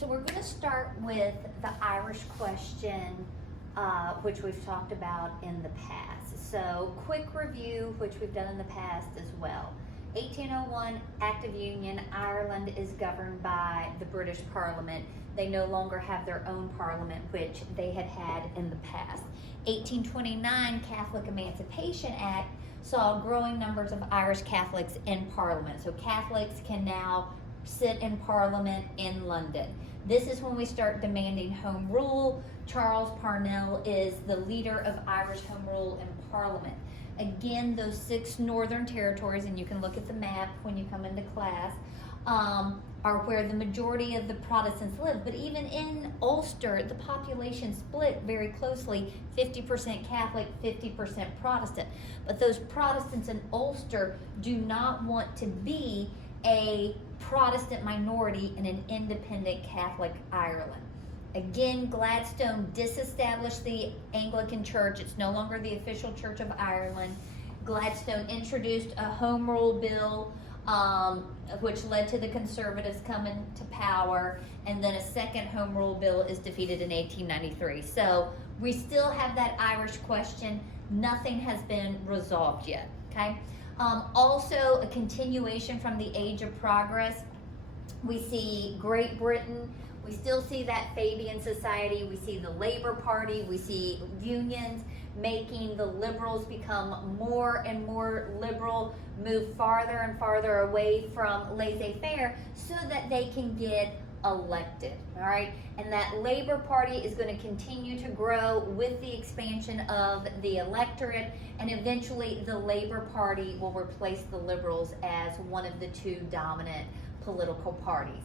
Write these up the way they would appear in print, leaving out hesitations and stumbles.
So we're going to start with the Irish question, which we've talked about in the past. So quick review, which we've done in the past as well. 1801, Act of Union, Ireland is governed by the British Parliament. They no longer have their own parliament, which they had had in the past. 1829, Catholic Emancipation Act saw growing numbers of Irish Catholics in Parliament. So Catholics can now sit in Parliament in London. This is when we start demanding home rule. Charles Parnell is the leader of Irish home rule in Parliament. Again, those 6 northern territories, and you can look at the map when you come into class, are where the majority of the Protestants live. But even in Ulster, the population split very closely, 50% Catholic, 50% Protestant. But those Protestants in Ulster do not want to be a Protestant minority in an independent Catholic Ireland. Again, Gladstone disestablished the Anglican Church. It's no longer the official Church of Ireland. Gladstone introduced a Home Rule Bill, which led to the Conservatives coming to power, and then a second Home Rule Bill is defeated in 1893. So we still have that Irish question. Nothing has been resolved yet, okay? Also, a continuation from the Age of Progress. We see Great Britain. We still see that Fabian Society. We see the Labour Party. We see unions making the liberals become more and more liberal, move farther and farther away from laissez-faire so that they can get elected, all right? And that Labour Party is going to continue to grow with the expansion of the electorate, and eventually the Labour Party will replace the Liberals as one of the 2 dominant political parties.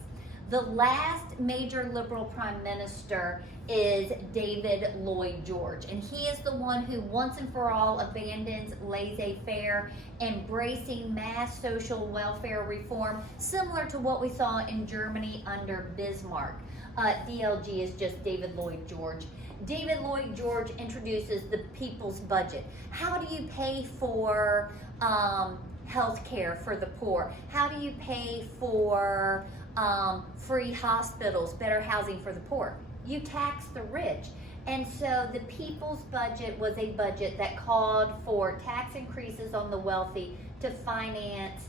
The last major Liberal Prime Minister is David Lloyd George, and he is the one who once and for all abandons laissez-faire, embracing mass social welfare reform, similar to what we saw in Germany under Bismarck. DLG is just David Lloyd George. David Lloyd George introduces the people's budget. How do you pay for health care for the poor? How do you pay for free hospitals, better housing for the poor? You tax the rich. And so the people's budget was a budget that called for tax increases on the wealthy to finance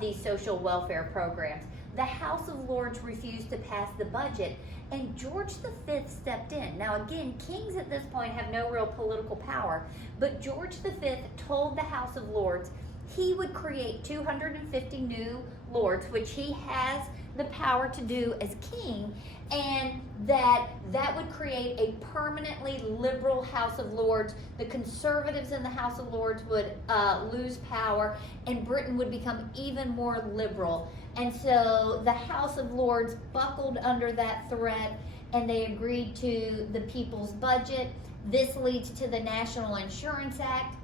these social welfare programs. The House of Lords refused to pass the budget, and George V stepped in. Now again, kings at this point have no real political power, but George V told the House of Lords he would create 250 new lords, which he has the power to do as king, and that would create a permanently liberal House of Lords. The conservatives in the House of Lords would lose power, and Britain would become even more liberal. And so the House of Lords buckled under that threat, and they agreed to the people's budget. This leads to the National Insurance Act,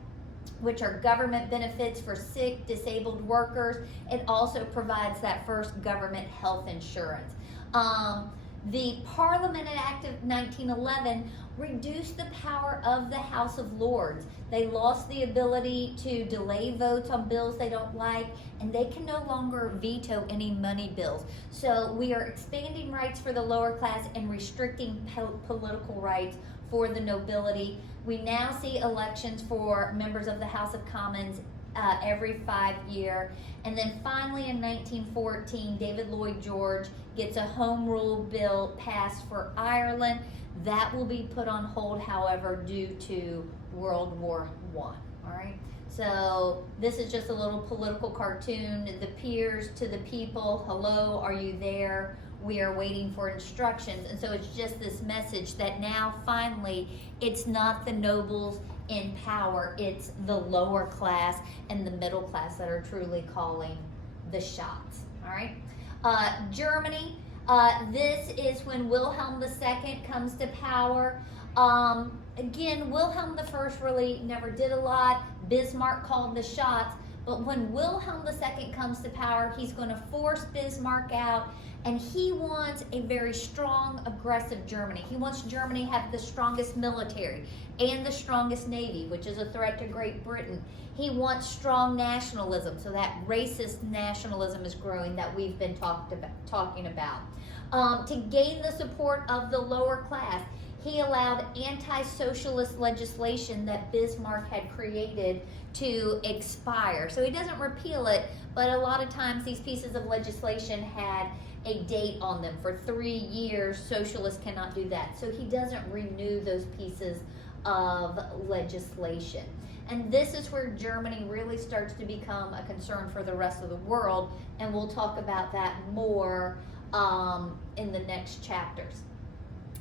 which are government benefits for sick, disabled workers. It also provides that first government health insurance. The Parliament Act of 1911 reduced the power of the House of Lords. They lost the ability to delay votes on bills they don't like, and they can no longer veto any money bills. So we are expanding rights for the lower class and restricting political rights for the nobility. We now see elections for members of the House of Commons every 5 years. And then finally in 1914, David Lloyd George gets a home rule bill passed for Ireland. That will be put on hold, however, due to World War I. All right. So this is just a little political cartoon. The peers to the people, hello, are you there? We are waiting for instructions. And so it's just this message that now finally it's not the nobles in power, it's the lower class and the middle class that are truly calling the shots. All right. Germany, this is when Wilhelm II comes to power. Again, Wilhelm I really never did a lot. Bismarck called the shots. But when Wilhelm II comes to power, he's going to force Bismarck out, And he wants a very strong, aggressive Germany. He wants Germany to have the strongest military and the strongest navy, which is a threat to Great Britain. He wants strong nationalism, so that racist nationalism is growing that we've been talking about. To gain the support of the lower class, he allowed anti-socialist legislation that Bismarck had created to expire. So he doesn't repeal it, but a lot of times these pieces of legislation had a date on them. For 3 years, socialists cannot do that. So he doesn't renew those pieces of legislation. And this is where Germany really starts to become a concern for the rest of the world, and we'll talk about that more in the next chapters.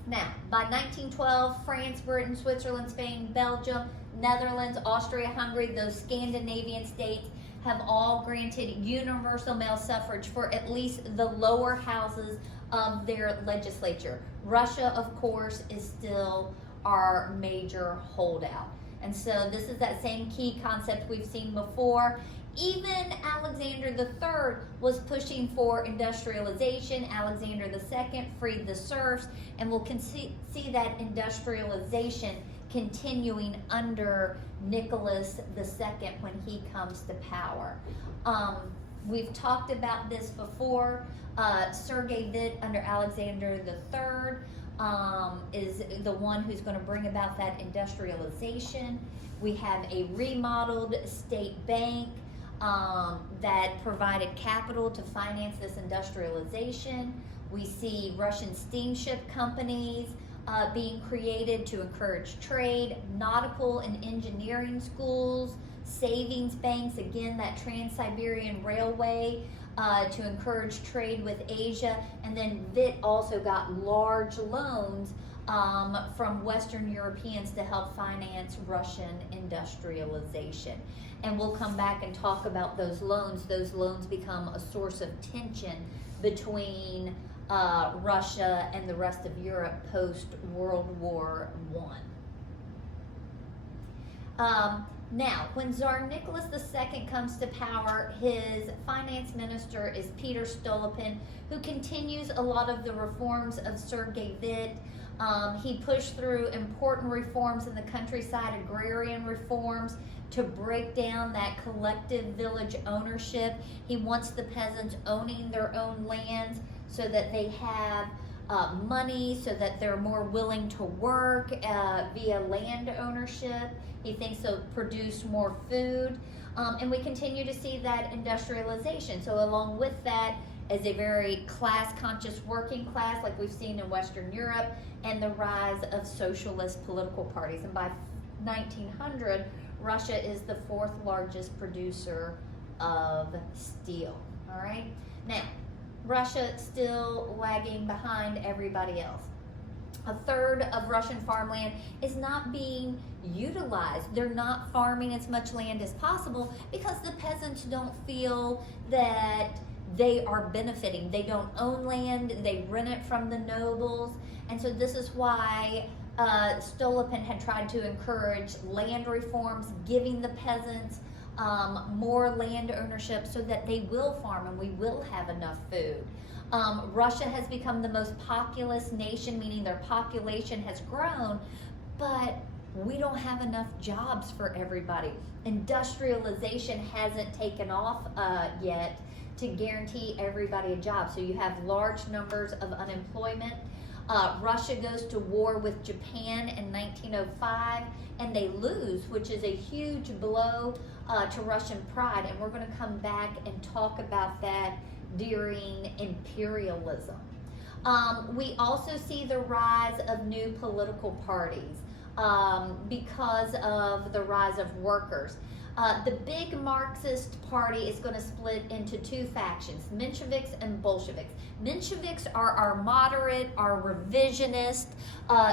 Now, by 1912, France, Britain, Switzerland, Spain, Belgium, Netherlands, Austria, Hungary, those Scandinavian states have all granted universal male suffrage for at least the lower houses of their legislature. Russia, of course, is still our major holdout. And so this is that same key concept we've seen before. Even Alexander III was pushing for industrialization. Alexander II freed the serfs, and we'll see that industrialization continuing under Nicholas II when he comes to power. We've talked about this before. Sergei Witt under Alexander III is the one who's going to bring about that industrialization. We have a remodeled state bank that provided capital to finance this industrialization. We see Russian steamship companies being created to encourage trade, nautical and engineering schools, savings banks, again, that Trans-Siberian Railway to encourage trade with Asia. And then Witt also got large loans from Western Europeans to help finance Russian industrialization. And we'll come back and talk about those loans. Those loans become a source of tension between Russia and the rest of Europe post-World War I. Now, when Tsar Nicholas II comes to power, his finance minister is Peter Stolypin, who continues a lot of the reforms of Sergei Witt. He pushed through important reforms in the countryside, agrarian reforms, to break down that collective village ownership. He wants the peasants owning their own lands so that they have money, so that they're more willing to work via land ownership. He thinks they'll produce more food. And we continue to see that industrialization. So along with that is a very class-conscious working class like we've seen in Western Europe, and the rise of socialist political parties. And by 1900, Russia is the 4th largest producer of steel. All right? Now, Russia still lagging behind everybody else. A third of Russian farmland is not being utilized. They're not farming as much land as possible because the peasants don't feel that they are benefiting. They don't own land, they rent it from the nobles. And so this is why Stolypin had tried to encourage land reforms, giving the peasants more land ownership so that they will farm and we will have enough food. Russia has become the most populous nation, meaning their population has grown, but we don't have enough jobs for everybody. Industrialization hasn't taken off yet to guarantee everybody a job. So you have large numbers of unemployment. Russia goes to war with Japan in 1905 and they lose, which is a huge blow to Russian pride. And we're going to come back and talk about that during imperialism. We also see the rise of new political parties because of the rise of workers. The big Marxist party is going to split into 2 factions, Mensheviks and Bolsheviks. Mensheviks are our moderate, our revisionist,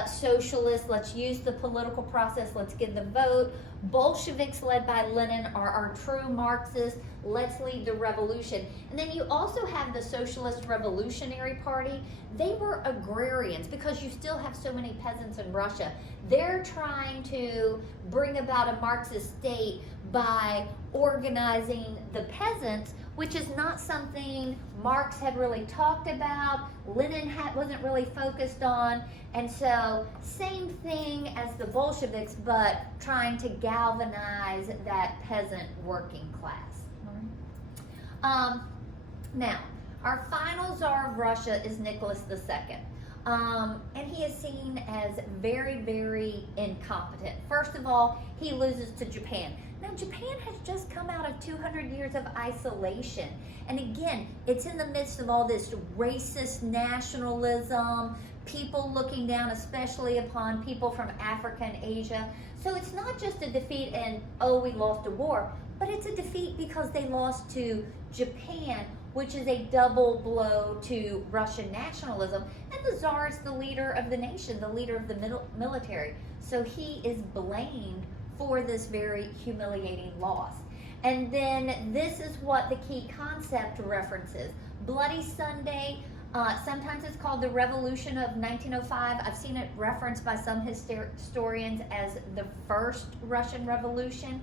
socialists. Let's use the political process. Let's get the vote. Bolsheviks, led by Lenin, are our true Marxists. Let's lead the revolution. And then you also have the Socialist Revolutionary Party. They were agrarians because you still have so many peasants in Russia. They're trying to bring about a Marxist state by organizing the peasants, which is not something Marx had really talked about, Lenin wasn't really focused on, and so same thing as the Bolsheviks, but trying to galvanize that peasant working class. Now, our final Tsar of Russia is Nicholas II. And he is seen as very, very incompetent. First of all, he loses to Japan. Now, Japan has just come out of 200 years of isolation. And again, it's in the midst of all this racist nationalism, people looking down especially upon people from Africa and Asia. So it's not just a defeat and, oh, we lost a war, but it's a defeat because they lost to Japan, which is a double blow to Russian nationalism. And the Tsar is the leader of the nation, the leader of the military. So he is blamed for this very humiliating loss. And then this is what the key concept references. Bloody Sunday, sometimes it's called the Revolution of 1905. I've seen it referenced by some historians as the first Russian Revolution.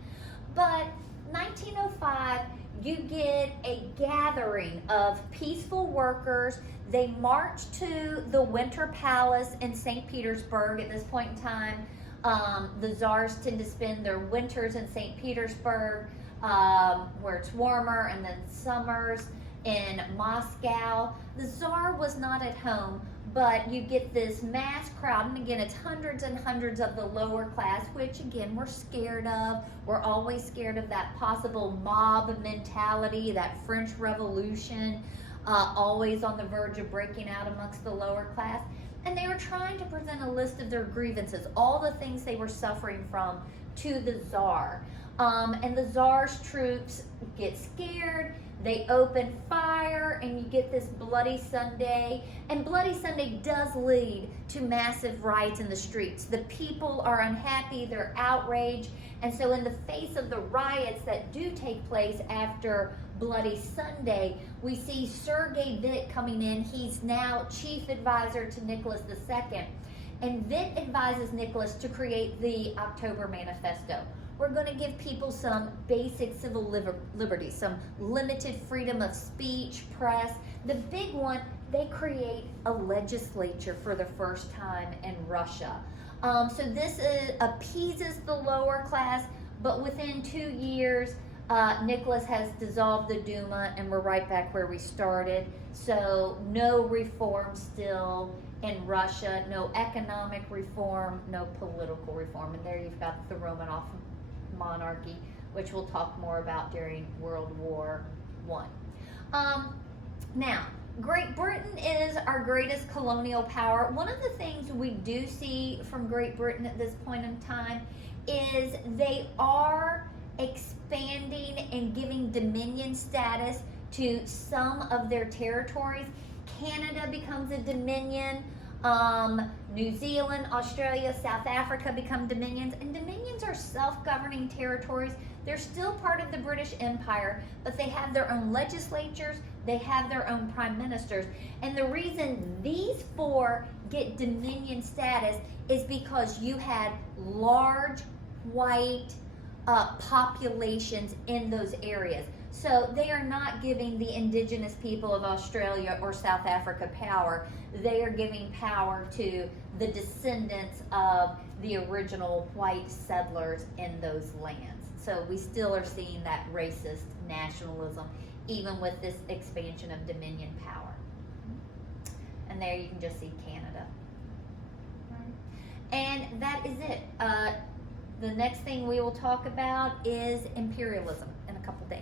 But 1905, you get a gathering of peaceful workers. They march to the Winter Palace in St. Petersburg. At this point in time, the czars tend to spend their winters in St. Petersburg, where it's warmer, and then summers in Moscow. The Tsar was not at home, but you get this mass crowd, and again, it's hundreds and hundreds of the lower class, which again, we're scared of. We're always scared of that possible mob mentality, that French Revolution, always on the verge of breaking out amongst the lower class. And they were trying to present a list of their grievances, all the things they were suffering from, to the Tsar. And the Tsar's troops get scared. They open fire, and you get this Bloody Sunday. And Bloody Sunday does lead to massive riots in the streets. The people are unhappy, they're outraged. And so in the face of the riots that do take place after Bloody Sunday, we see Sergei Witte coming in. He's now chief advisor to Nicholas II. And Witte advises Nicholas to create the October Manifesto. We're going to give people some basic civil liberties, some limited freedom of speech, press. The big one, they create a legislature for the first time in Russia. So this appeases the lower class, but within 2 years, Nicholas has dissolved the Duma, and we're right back where we started. So no reform still in Russia, no economic reform, no political reform. And there you've got the Romanov monarchy, which we'll talk more about during World War I. Now, Great Britain is our greatest colonial power. One of the things we do see from Great Britain at this point in time is they are expanding and giving dominion status to some of their territories. Canada becomes a dominion. New Zealand, Australia, South Africa become dominions, and dominions are self-governing territories. They're still part of the British Empire, but they have their own legislatures, they have their own prime ministers. And the reason these four get dominion status is because you had large white populations in those areas. So they are not giving the indigenous people of Australia or South Africa power. They are giving power to the descendants of the original white settlers in those lands. So we still are seeing that racist nationalism, even with this expansion of dominion power. And there you can just see Canada. And that is it. The next thing we will talk about is imperialism in a couple days.